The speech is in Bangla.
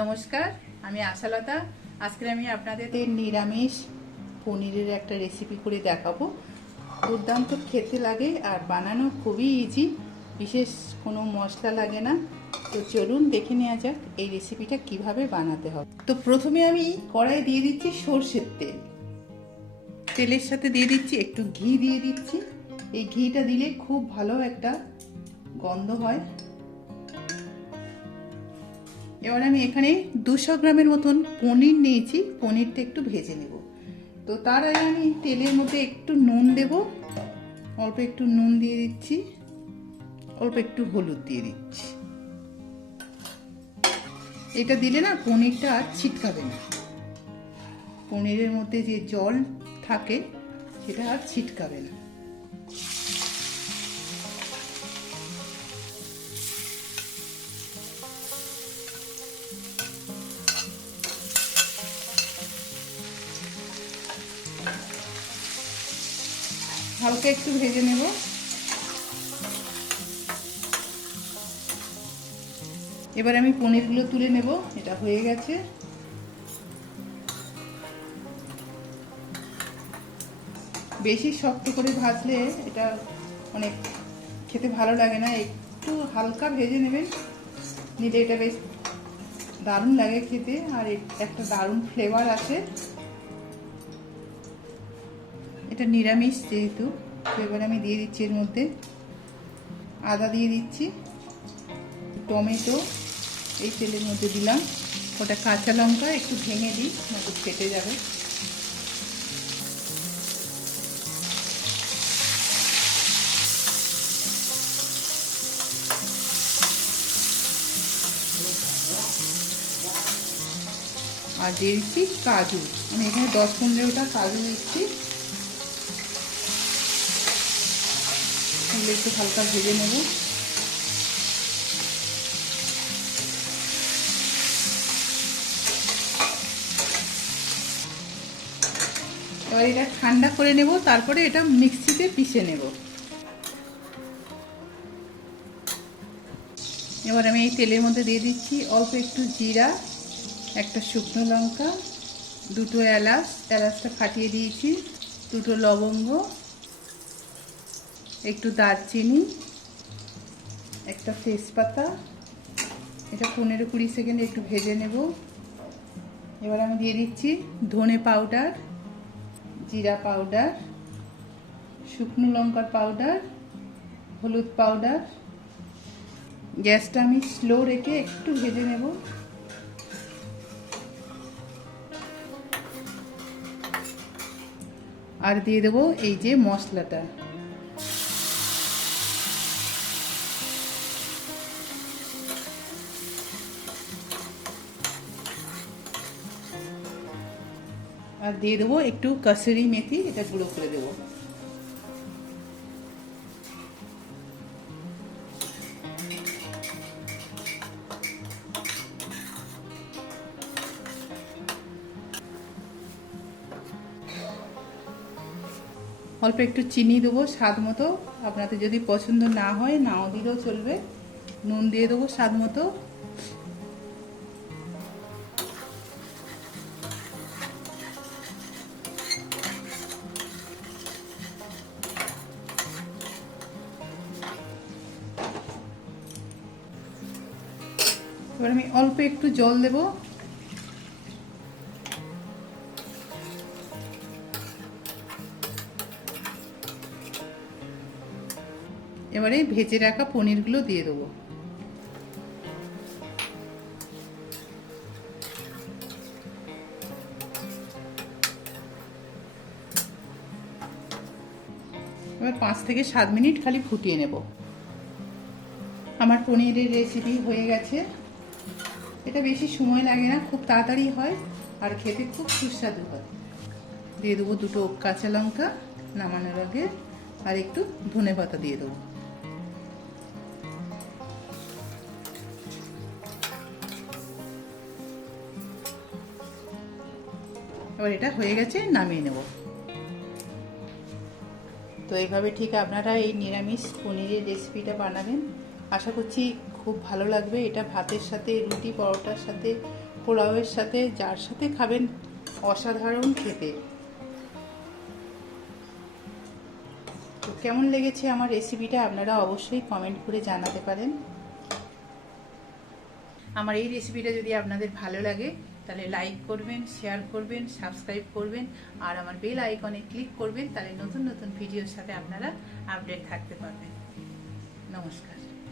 নমস্কার, আমি আশালতা। আজকে আমি আপনাদের নিরামিষ পনিরের একটা রেসিপি করে দেখাবো। দুর্দান্ত খেতে লাগে আর বানানো খুবই ইজি বিশেষ কোনো মশলা লাগে না। তো চলুন দেখে নেওয়া যাক এই রেসিপিটা কীভাবে বানাতে হবে। তো প্রথমে আমি কড়াই দিয়ে দিচ্ছি সর্ষের তেল। তেলের সাথে দিয়ে দিচ্ছি একটু ঘি দিয়ে দিচ্ছি। এই ঘিটা দিলে খুব ভালো একটা গন্ধ হয়। এবার আমি এখানে দুশো গ্রামের মতন পনির নিয়েছি, পনিরটা একটু ভেজে নেব। তো তার আগে আমি তেলের মধ্যে একটু নুন দেব। অল্প একটু নুন দিয়ে দিচ্ছি, অল্প একটু হলুদ দিয়ে দিচ্ছি। এটা দিলে না পনিরটা আর ছিটকাবে না। পনিরের মধ্যে যে জল থাকে, সেটা আর ছিটকাবে না। হালকা একটু ভেজে নেব। এবার আমি পনিরগুলো তুলে নেব, এটা হয়ে গেছে। বেশি শক্ত করে ভাজলে এটা অনেক খেতে ভালো লাগে না, একটু হালকা ভেজে নেবেন। নিলে এটা বেশ দারুণ লাগে খেতে, আর একটা দারুণ ফ্লেভার আসে। এটা নিরামিষ যেহেতু এবার আমি দিয়ে দিচ্ছি এর মধ্যে আদা দিয়ে দিচ্ছি, টমেটো, এই তেলের মধ্যে দিলাম। ওটা কাঁচা লঙ্কা একটু ভেঙে দিই নয়তো ফেটে যাবে। আর দিয়ে দিচ্ছি কাজু। আমি এখানে দশ পনেরোটা কাজু দিচ্ছি। এগুলো একটু হালকা ভেজে নেব। এবার এটা ঠান্ডা করে নেব, তারপরে এটা মিক্সিতে পিষে নেব। এবার আমি এই তেলের মধ্যে দিয়ে দিচ্ছি অল্প একটু জিরা, একটা শুকনো লঙ্কা, দুটো এলাচ, এলাচটা ফাটিয়ে দিয়েছি, দুটো লবঙ্গ একটু দারচিনি, একটা তেজপাতা, এটা পনেরো কুড়ি সেকেন্ড একটু ভেজে নেব। এবার আমি দিয়ে দিচ্ছি ধনে পাউডার, জিরা পাউডার, শুকনো লঙ্কার পাউডার, হলুদ পাউডার। গ্যাসটা আমি স্লো রেখে একটু ভেজে নেব। আর দিয়ে দেবো এই যে মশলাটা। আর দিয়ে দেবো একটু কাসুরি মেথি, এটা গুঁড়ো করে দেবো। অল্প একটু চিনি দেবো, স্বাদ মতো। আপনাদের যদি পছন্দ না হয়, নাও দিলেও চলবে। নুন দিয়ে দেবো স্বাদ মতো। এবার আমি অল্প একটু জল দেব। এবারে ভেজে রাখা পনিরগুলো দিয়ে দেবো। এবার পাঁচ থেকে সাত মিনিট খালি ফুটিয়ে নেব। আমার পনিরের রেসিপি হয়ে গেছে। এটা বেশি সময় লাগে না, খুব তাড়াতাড়ি হয়, আর খেতে খুব সুস্বাদু হয়। দিয়ে দেবো দুটো কাঁচা লঙ্কা নামানোর আগে, আর একটু ধনে পাতা দিয়ে দেবো। এবার এটা হয়ে গেছে, নামিয়ে নেব। তো এইভাবে ঠিক আপনারা এই নিরামিষ পনিরের রেসিপিটা বানাবেন। আশা করছি খুব ভালো লাগবে। এটা ভাতের সাথে, রুটি পরোটার সাথে, পোলাওয়ের সাথে, যার সাথে খাবেন অসাধারণ খেতে। তো কেমন লেগেছে আমার রেসিপিটা আপনারা অবশ্যই কমেন্ট করে জানাতে পারেন। আমার এই রেসিপিটা যদি আপনাদের ভালো লাগে, তাহলে লাইক করবেন শেয়ার করবেন সাবস্ক্রাইব করবেন, আর আমার বেল আইকনে ক্লিক করবেন, তাহলে নতুন নতুন ভিডিওর সাথে আপনারা আপডেট থাকতে পারবেন। নমস্কার।